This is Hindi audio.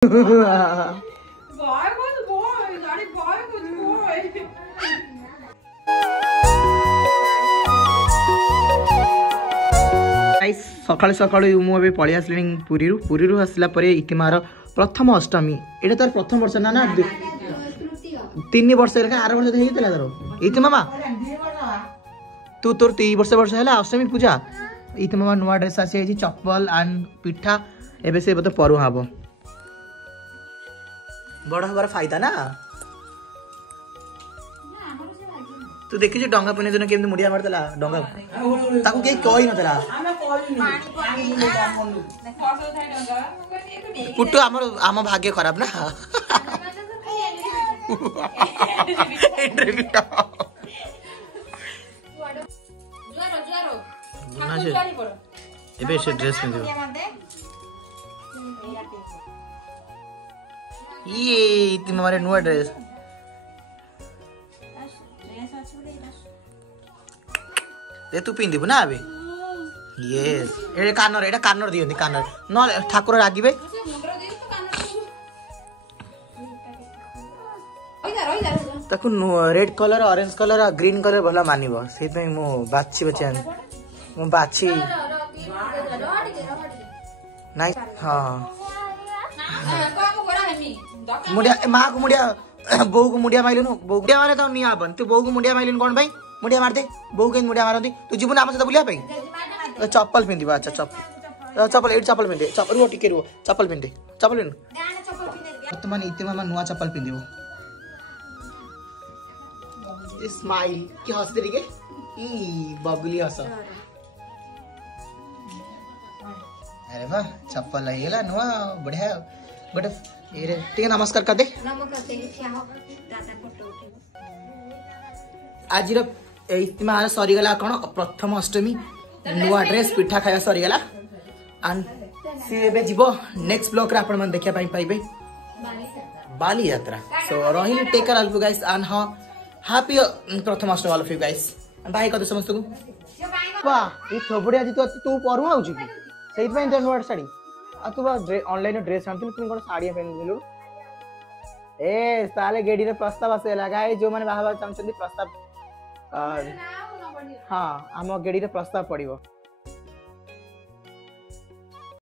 सकाल सकाल मुझे पलि आसली पुरी आसला इतिमार प्रथम अष्टमी एटा तार प्रथम वर्ष ना 3 वर्ष आर वर्ष होता तार इति मामा तू तोर 3 वर्ष है अष्टमी पूजा इति मामा नुआ ड्रेस आसी चप्पल एंड पिठा एबे से तो परुआ हम बड़ हबार फायदा ना तू देखी डंगा पुणे दिन केमती मुड़िया मारदेला डंगा ताकू के कही नतला पुट्टू आम भाग्य खराब ना एबे से ड्रेस पिंदियो ये इति मारे नुआ ड्रेस ए तू पिंदिबु ना अबे यस ए कानर दियंती कानर न ठाकुर रागिबे ताकू red colour orange colour green colour भला मानिबो सेतै मो बाछि बचन मो बाछि नाइ हां मुडिया मां को मुडिया बो को मुडिया माइलनु बो मुडिया मारे त निया बन तू बो को मुडिया माइलन कोन भाई मुडिया मारते बो के मुडिया मारती तू जीवन आम सहित बुलिया भाई चप्पल पिंदिबा अच्छा चप्पल एट चप्पल पिंदे चप्पल रुओ टिके रुओ चप्पल पिंदे चप्पल पिन वर्तमान इते मामा नुआ चप्पल पिंदिबो स्माइल की हंस दे रे ई बगली हंस अरे वाह चप्पल लगेला नुआ बढ़िया बट ए टे नमस्कार कर दे आज इतिमार सरीगला कौन प्रथम अष्टमी नुआ ड्रेस पिठा खाया सरीगला एंड सी एबे जीवो नेक्स्ट ब्लॉग रे आपण मन देखिया पाइबे बाली यात्रा सो रही take care all you guys and हां happy Prathama Ashtami all of you guys bye कर समस्त को वाह ई थोबड़िया जी तू परू आउची की सेहि पई तो नुआ साड़ी आ तू ऑनलाइन ड्रेस आनथिल तू कोन साड़ी पहन दिलु ए ताले गेडी रे प्रस्ताव आसे लगाए जो माने बाहाबा चाहछन्ती प्रस्ताव हाँ आम गेडी रे प्रस्ताव पड़िबो।